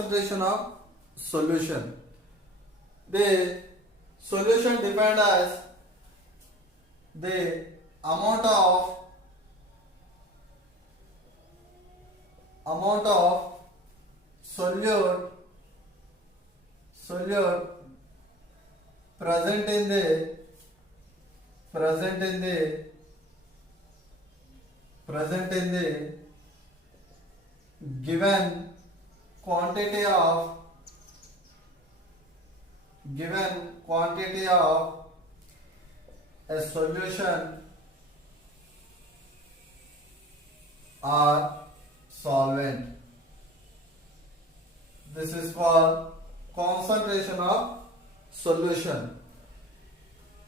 concentration of solution. The solution defined as the amount of solute present in the given quantity of a solution or solvent. This is for concentration of solution.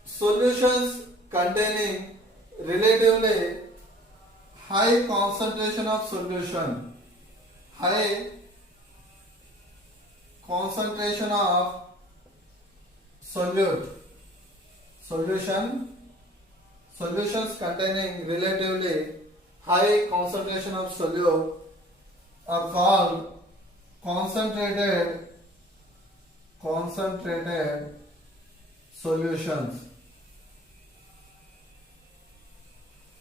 Solutions containing relatively high concentration of solution, high concentration of solutions containing relatively high concentration of solute are called concentrated solutions.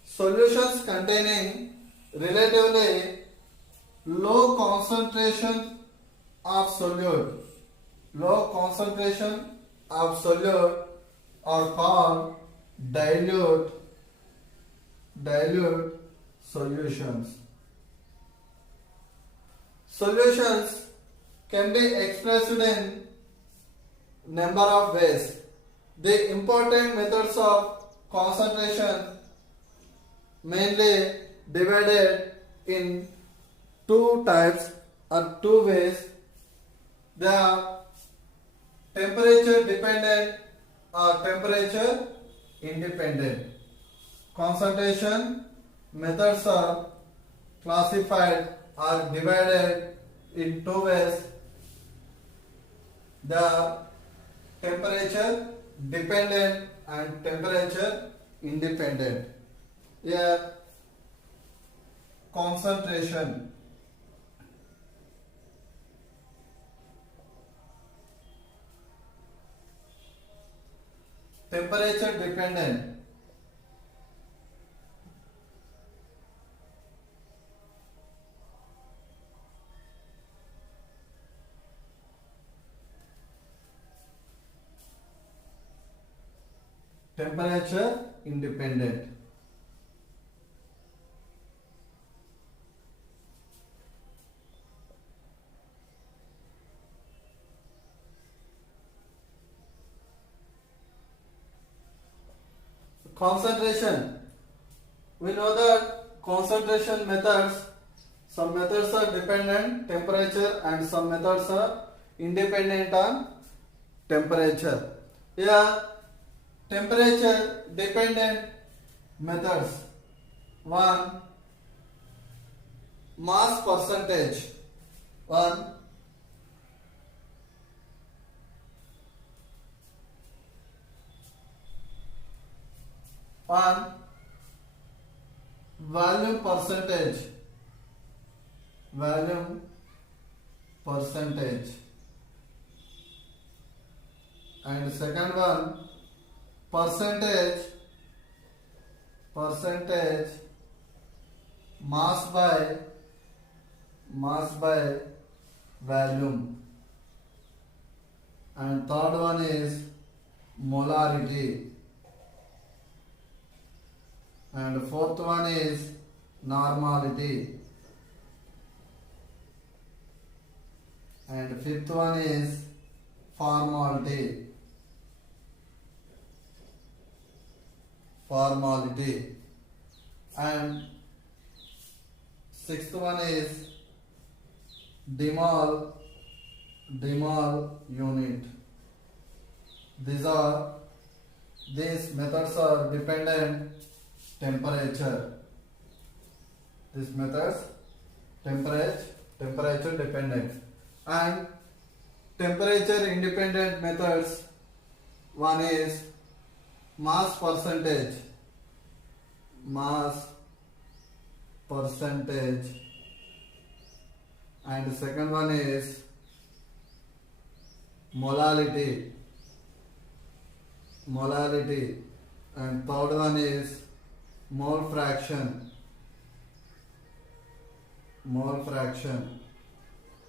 Solutions containing relatively low concentration of solute are called dilute solutions. Solutions can be expressed in number of ways. The important methods of concentration mainly divided in two types or two ways. They are temperature dependent or temperature independent. Concentration methods are classified or divided in two ways. They are temperature dependent and temperature independent. Here, concentration. Temperature dependent. Temperature independent. Concentration. We know that concentration methods, some methods are dependent temperature and some methods are independent on temperature. Here, temperature dependent methods. One, mass percentage. One, volume percentage. And second one, percentage mass by volume. And third one is molarity. And fourth one is normality. And fifth one is formality. And sixth one is demol unit. These methods are dependent temperature. These methods temperature dependent. And temperature independent methods, one is mass percentage, and second one is molality, molality, and third one is mole fraction, mole fraction,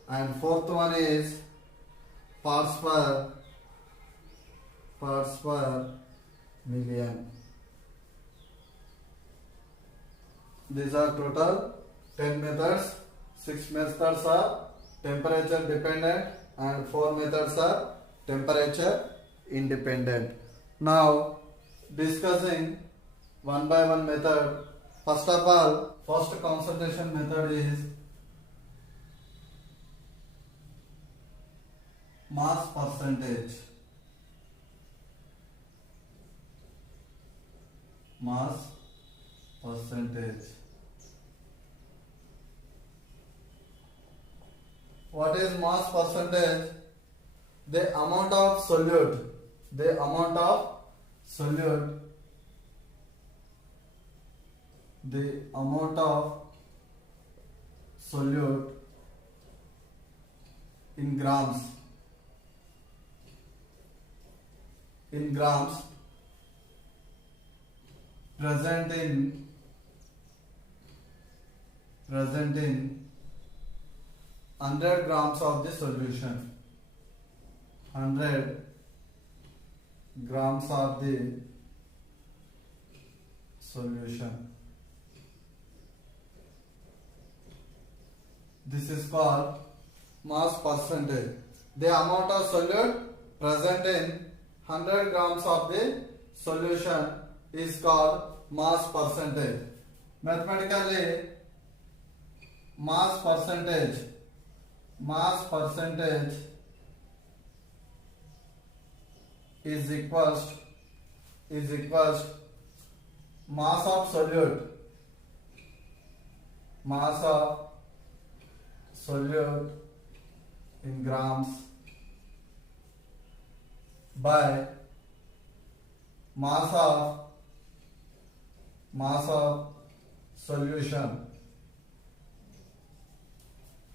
and fourth one is parts per million. These are total 10 methods. 6 methods are temperature dependent and 4 methods are temperature independent. Now discussing one by one method. First of all, first concentration method is mass percentage. Mass percentage. What is mass percentage? The amount of solute, the amount of solute, the amount of solute in grams, present in 100 grams of the solution. 100 grams of the solution. This is called mass percentage. The amount of solute present in 100 grams of the solution is called mass percentage. Mathematically, mass percentage is equals mass of solute in grams by mass of solution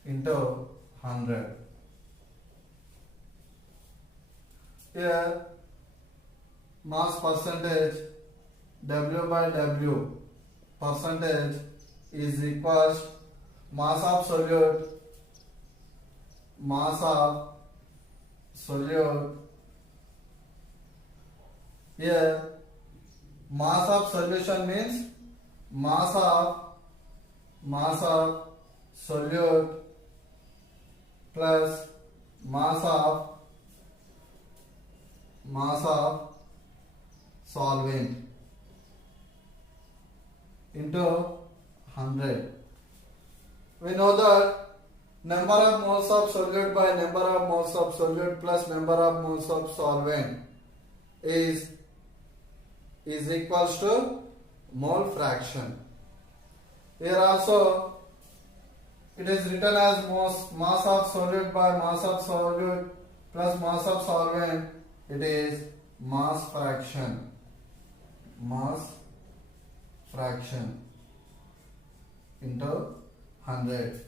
into 100. Here mass percentage, W by W percentage is equals mass of solute here mass of solution means mass of solute plus mass of solvent into 100. We know that number of moles of solute by number of moles of solute plus number of moles of solvent is equals to mole fraction. Here also it is written as mass of solute by mass of solute plus mass of solvent. It is mass fraction into 100.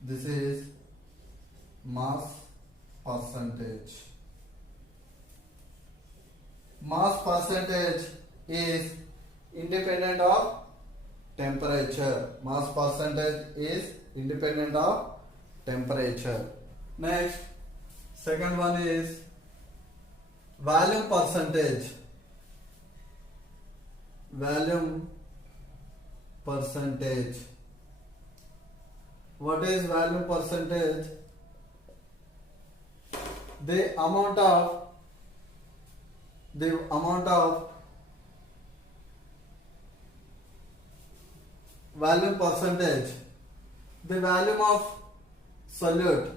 This is mass percentage. Mass percentage is independent of temperature. Mass percentage is independent of temperature. Next, second one is volume percentage. Volume percentage. What is volume percentage? The amount of volume percentage, the volume of solute,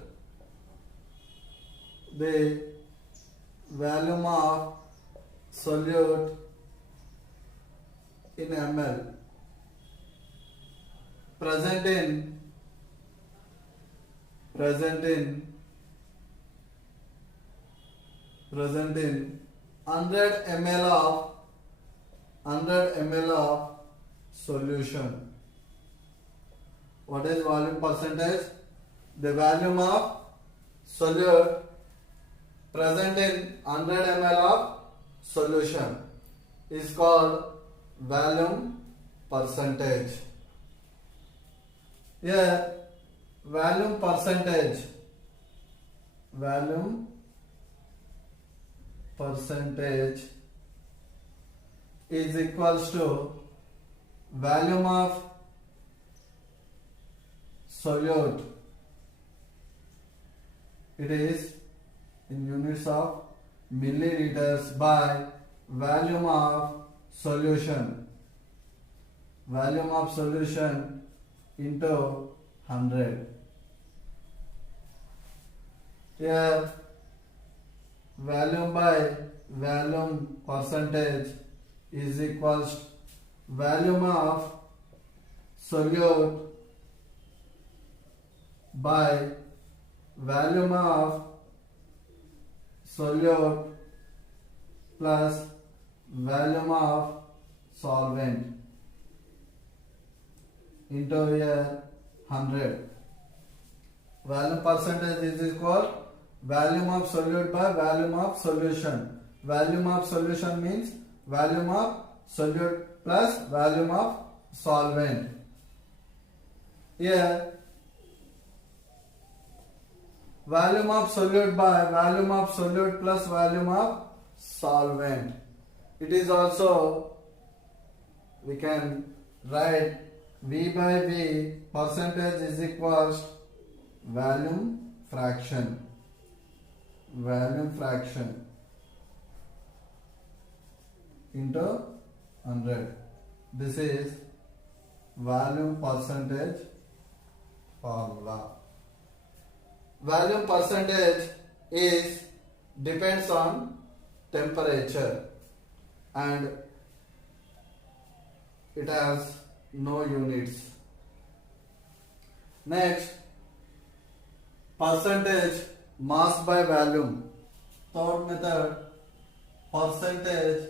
the volume of solute in ml present in 100 ml of solution. What is volume percentage? The volume of solute present in 100 ml of solution is called volume percentage. Here volume percentage is equals to volume of solute. It is in units of milliliters by volume of solution. Volume of solution into 100. Here volume by volume percentage is equals volume of solute by volume of solute plus volume of solvent into here 100. Volume percentage is equal volume of solute by volume of solution. Volume of solution means volume of solute plus volume of solvent. Here volume of solute by volume of solute plus volume of solvent. It is also, we can write V by V percentage is equals volume fraction into 100. This is volume percentage formula. Volume percentage is depends on temperature and it has no units. Next, percentage mass by volume. Third method, percentage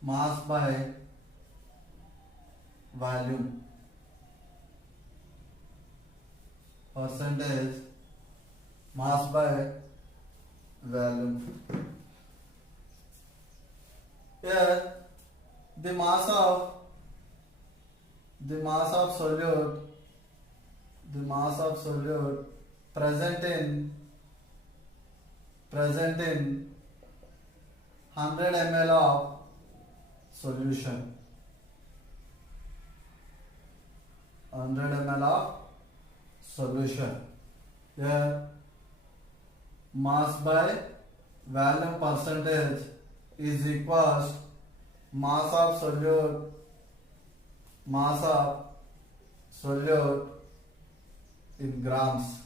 mass by volume. Percentage mass by volume. Here the mass of solute present in 100 ml of solution. 100 ml of solution. Here mass by volume percentage is equals mass of solute in grams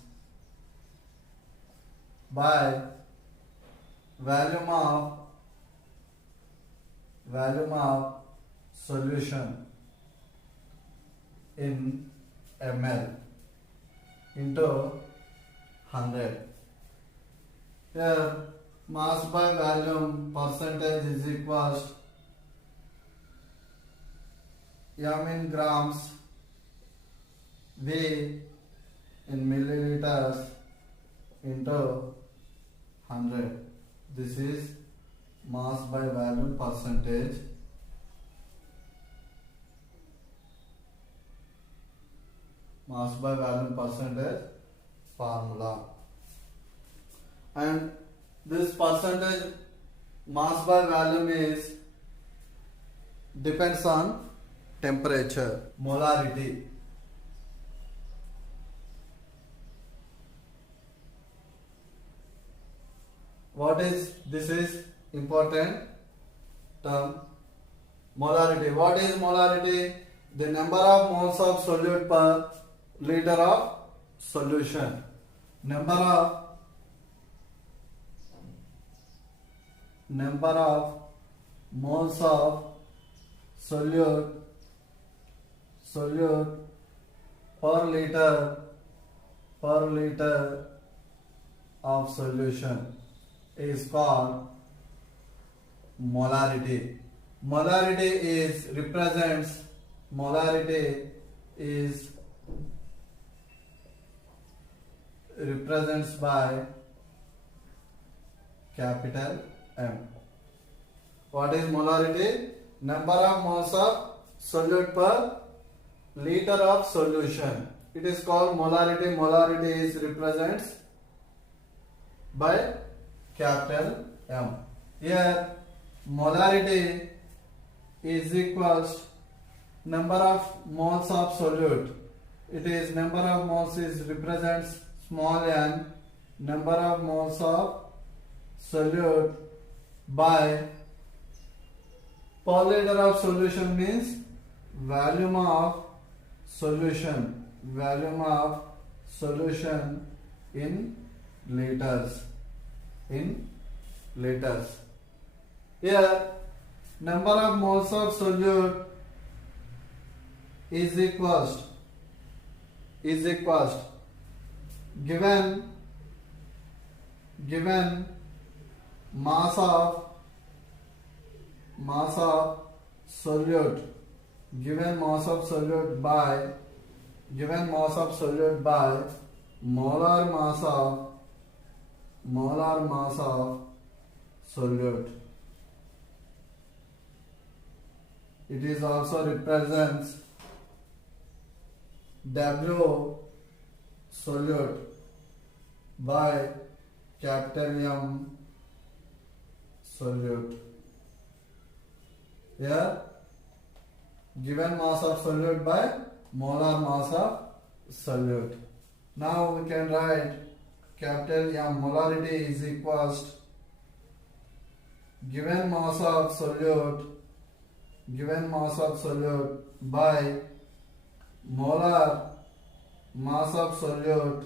by volume of solution in ml into 100. Here mass by volume percentage is equals m in grams, V in milliliters into 100. This is mass by volume percentage. Mass by volume percentage formula. And this percentage mass by volume is depends on temperature, molarity. What is this is important term, molarity. What is molarity? The number of moles of solute per liter of solution. Number of moles of solute per liter of solution is called molarity. Molarity is represents by capital M. What is molarity? Number of moles of solute per liter of solution. It is called molarity. Molarity is represents by capital M. Here molarity is equals number of moles of solute. It is number of moles is represents small n, number of moles of solute by per liter of solution means volume of solution, volume of solution in liters, in liters. Here number of moles of solute is equals given mass of solute, given mass of solute by molar mass of solute. It is also represents W solute by capital M solute. Here given mass of solute by molar mass of solute. Now we can write capital M molarity is equals given mass of solute by molar mass of solute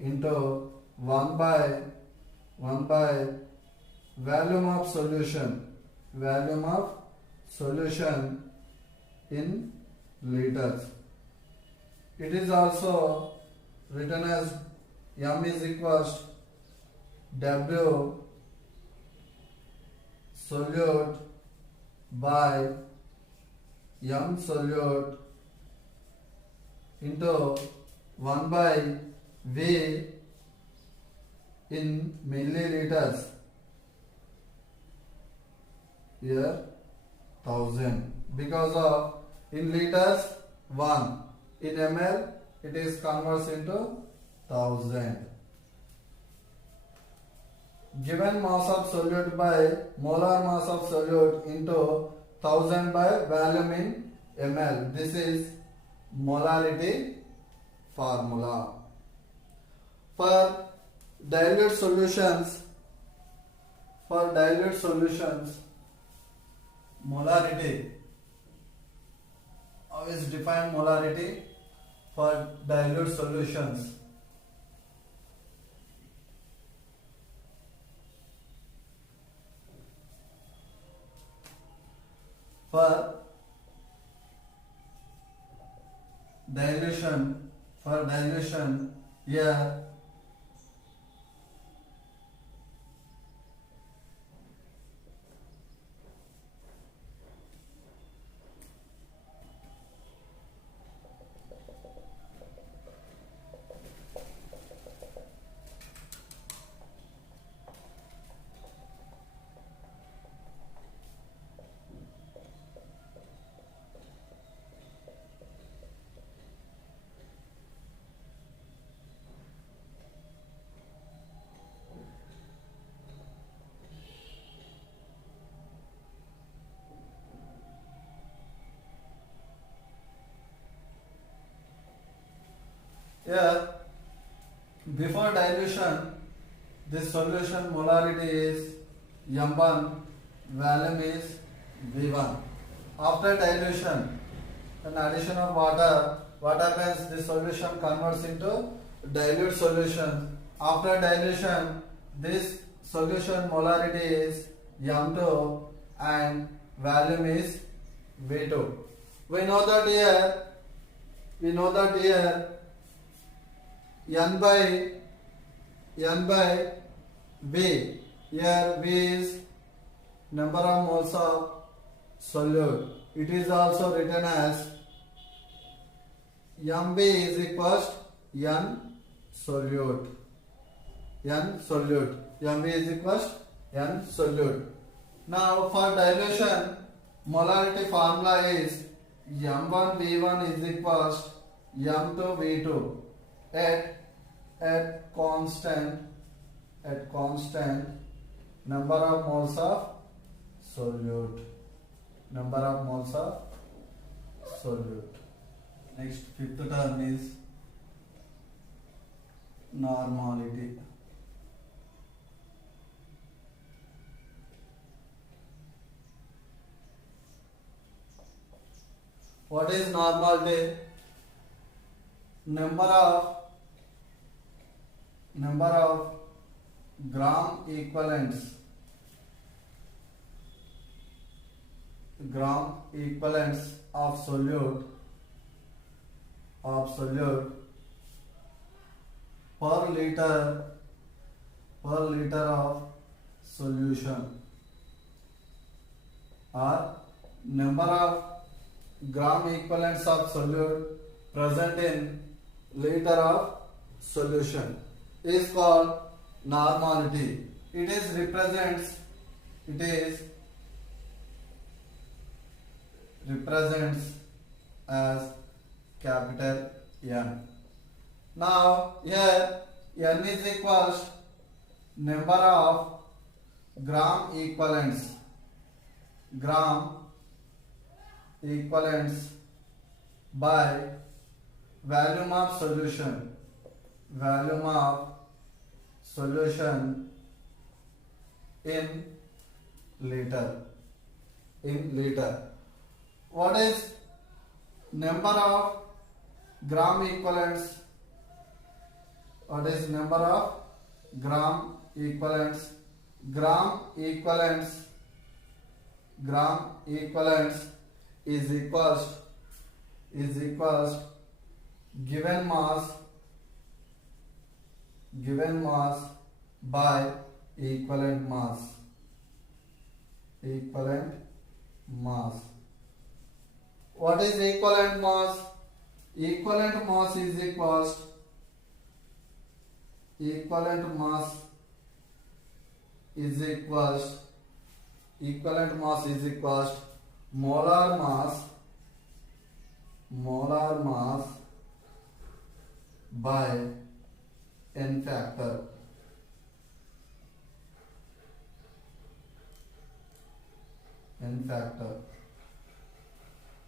into 1 by volume of solution in liters. It is also written as M is equals W solute by M solute into 1 by V in milliliters. Here 1000 because of in liters 1, in ml it is converts into 1000. Given mass of solute by molar mass of solute into 1000 by volume in ml. This is molarity formula. For dilute solutions, molarity. How is defined molarity for dilute solutions? For dilution, here before dilution, this solution molarity is M1, volume is V1. After dilution, an addition of water, what happens? This solution converts into dilute solution. After dilution, this solution molarity is M2 and volume is V2. We know that here N by V. Here V is number of moles of solute. It is also written as MV is equals N solute. N solute. Mv is equals N solute. Now for dilution, molarity formula is M1 V1 is equals M2 V2 at constant number of moles of solute. Number of moles of solute. Next, fifth term is normality. What is normality? Number of gram equivalents of solute per liter of solution, or number of gram equivalents of solute present in liter of solution is called normality. It represents as capital N. Now here N is equals number of gram equivalents by volume of solution in liter. What is number of gram equivalents? What is number of gram equivalents? Gram equivalents is equals given mass by equivalent mass. What is equivalent mass? Equivalent mass is equals molar mass by n factor.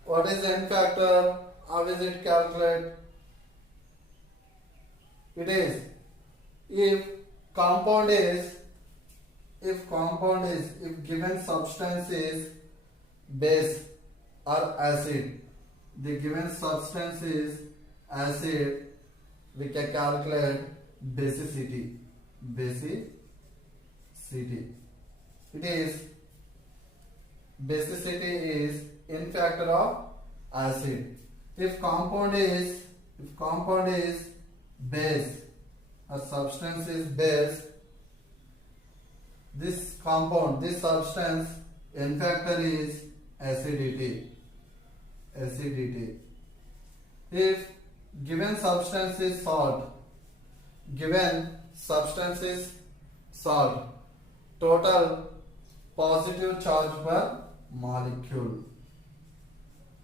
What is n factor? How is it calculated? It is if given substance is base or acid, the given substance is acid, we can calculate basicity. It is basicity is n factor of acid. If compound is base, a substance is base, this substance n factor is acidity. If given substance is salt, total positive charge per molecule,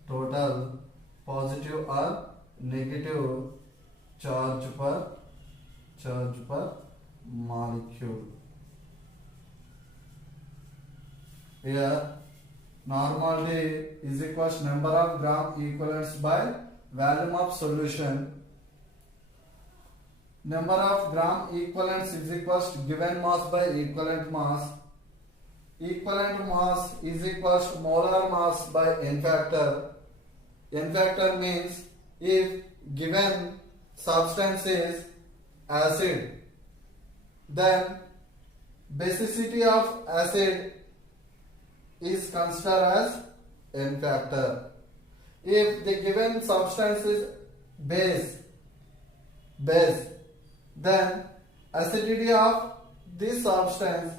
total positive or negative charge per molecule. Here normality is equals number of gram equivalents by volume of solution. Number of gram equivalents is equals to given mass by equivalent mass. Equivalent mass is equals to molar mass by n factor. N factor means if given substance is acid, then basicity of acid is considered as n factor. If the given substance is base, then acidity of this substance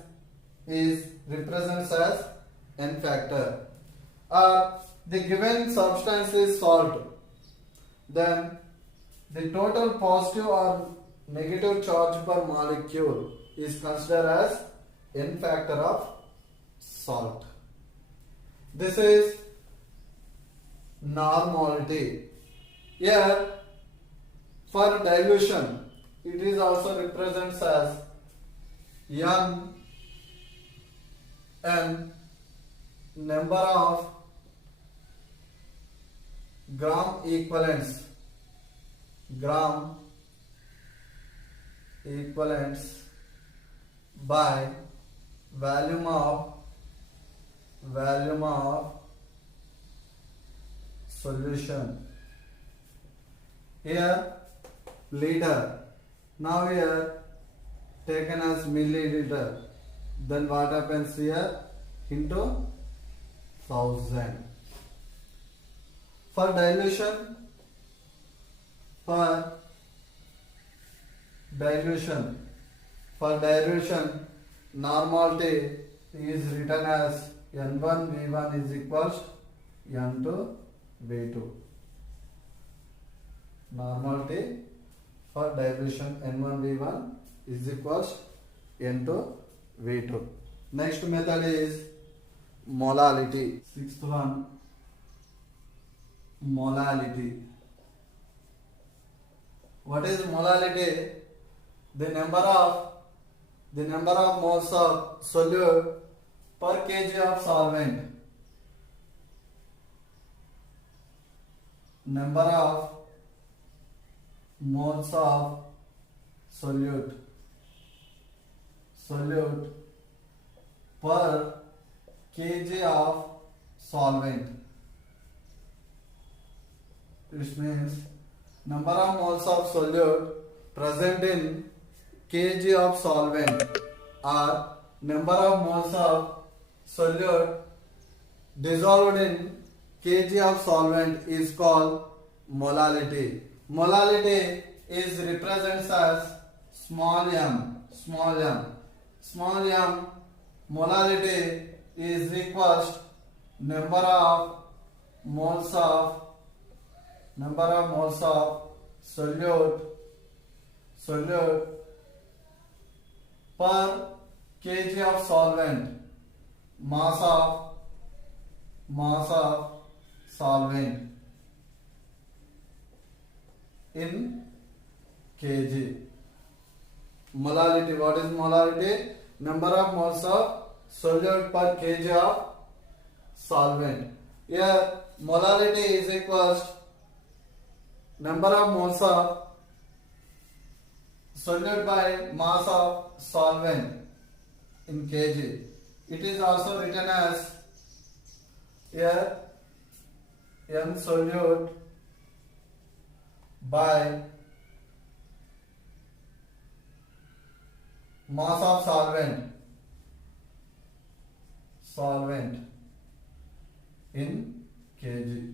is represents as n factor. Or the given substance is salt, then The total positive or negative charge per molecule is considered as n factor of salt. This is normality. Here, for dilution, it is also represents as n number of gram equivalents by volume of solution. Here liter, now here taken as milliliter, then what happens here into 1000. For dilution normality is written as N1 V1 is equals N2 V2. Normality for dilution N1 V1 is equals N2 V2. Next method is molality. Sixth one, molality. What is molality? The number of moles of solute per kg of solvent. Number of moles of solute per kg of solvent. This means number of moles of solute present in kg of solvent or number of moles of solute dissolved in kg of solvent is called molality. Molality is represents as small m. Molality is equals number of moles of solute per kg of solvent, mass of solvent in kg. Molality. What is molality? Number of moles of solute per kg of solvent. Here molality is equals number of moles of solute by mass of solvent in kg. It is also written as here n solute by mass of solvent in kg.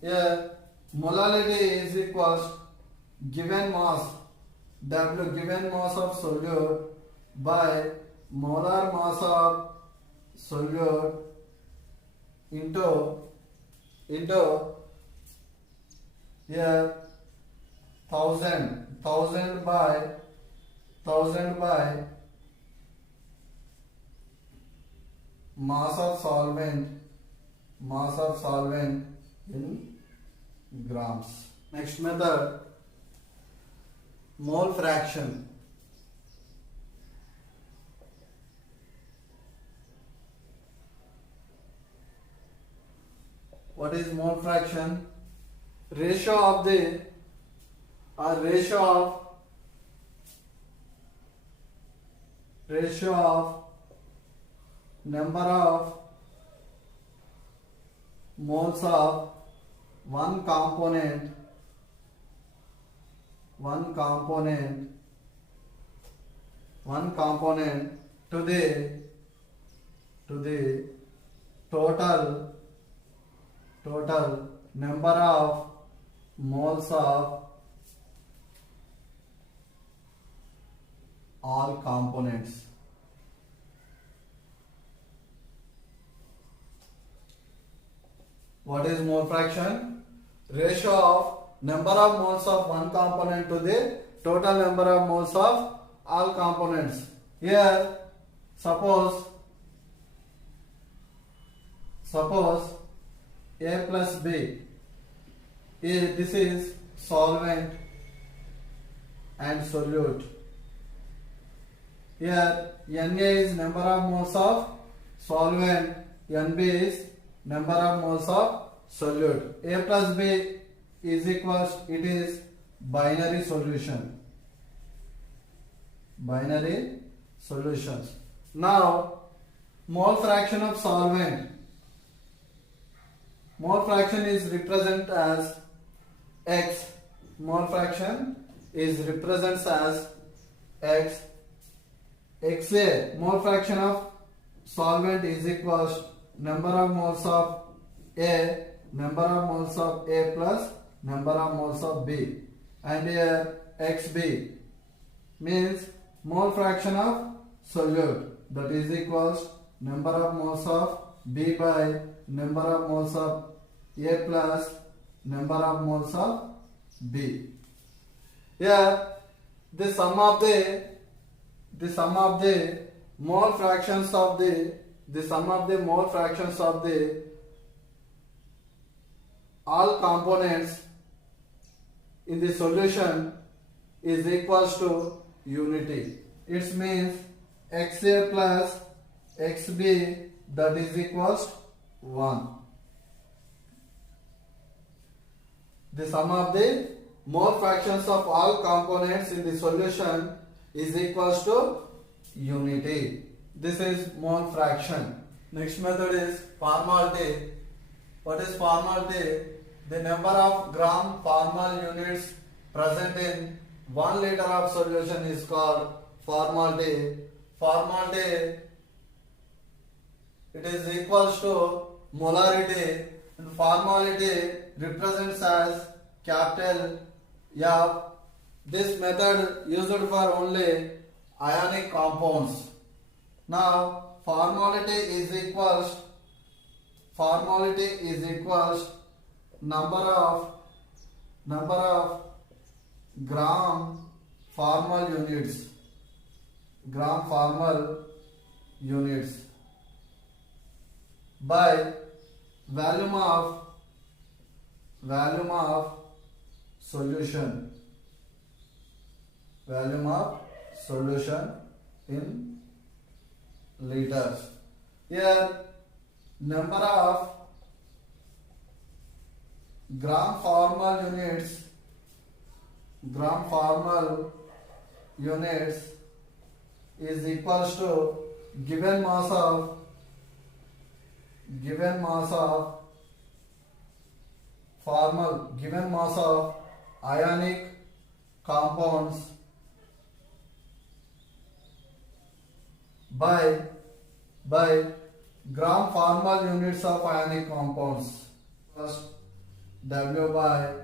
Here molality is equals given mass W, given mass of solute by molar mass of solute into here 1000 by mass of solvent in grams. Next method, mole fraction. What is mole fraction? Ratio of number of moles of one component to the total number of moles of all components. What is mole fraction? ratio of number of moles of one component to the total number of moles of all components. Here, suppose A plus B. This is solvent and solute. Here Na is number of moles of solvent, Nb is number of moles of solute. A plus B is equals, it is binary solution. Binary solutions. Now mole fraction of solvent. Mole fraction is represented as X. Mole fraction is represents as X. XA, mole fraction of solvent is equals number of moles of A, number of moles of A plus number of moles of B. And here XB means mole fraction of solute, that is equals number of moles of B by number of moles of A plus number of moles of B. Here the sum of the mole fractions of the all components in the solution is equals to unity. It means XA plus XB, that is equals 1. The sum of the mole fractions of all components in the solution is equals to unity. This is mole fraction. Next method is formality. What is formality? The number of gram formal units present in 1 liter of solution is called formality. Formality, it is equals to molarity, and formality represents as capital F. This method used for only ionic compounds. Now formality is equals number of gram formal units by volume of solution in liters. Here number of gram formal units is equals to given mass of ionic compounds by gram formal units of ionic compounds. First, W by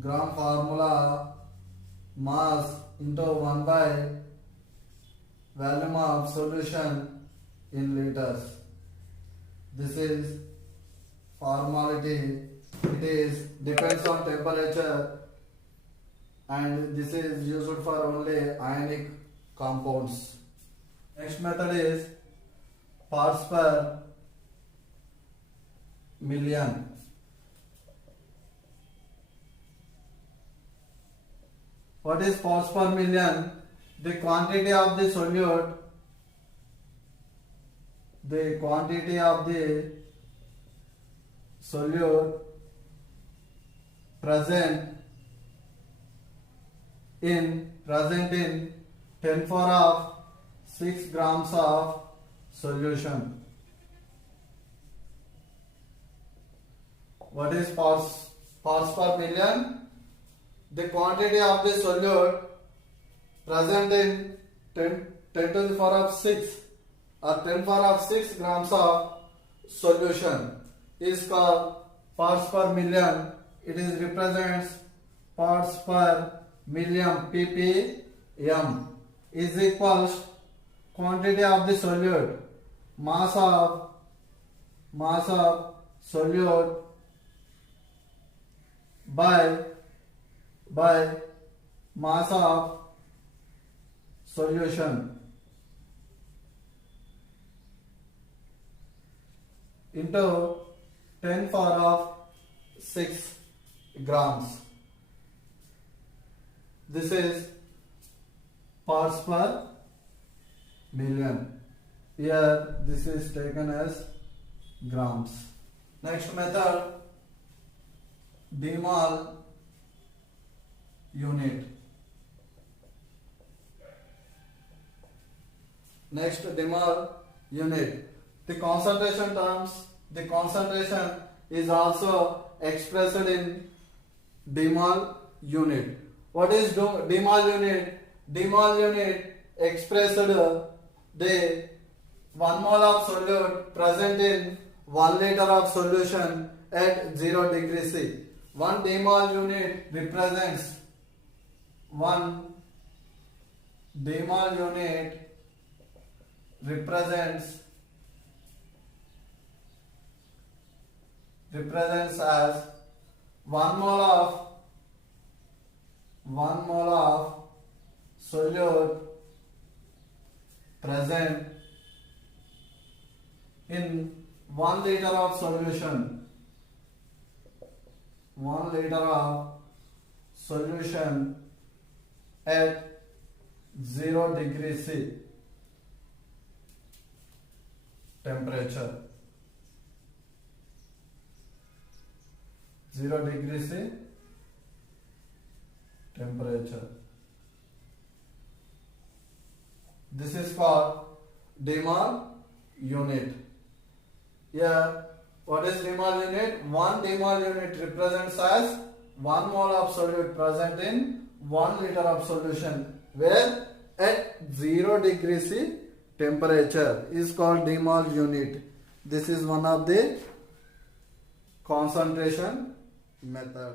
gram formula mass into 1 by volume of solution in liters. This is formality. It is depends on temperature, and this is used for only ionic compounds. Next method is parts per million. What is parts per million? The quantity of the solute, present in 10 power of 6 grams of solution. What is parts per million? The quantity of the solute present in 10 to the power of 6 or 10 power of 6 grams of solution is called parts per million. It is represents parts per million, ppm, is equals quantity of the solute, mass of solute by mass of solution into 10 power of 6 grams. This is parts per million. Here this is taken as grams. Next method, demol unit. Next, demol unit. The concentration terms, the concentration is also expressed in demol unit. What is demol unit? Demol unit expressed the 1 mole of solute present in 1 liter of solution at 0 degree C. 1 demol unit represents 1 demol unit represents as 1 mole of solute present in 1 liter of solution. 1 liter of solution at 0 degree C temperature. 0 degree C temperature. This is called demol unit. Here, what is demol unit? 1 demol unit represents as 1 mole of solute present in 1 liter of solution, where at 0 degree C temperature is called demol unit. This is one of the concentration method.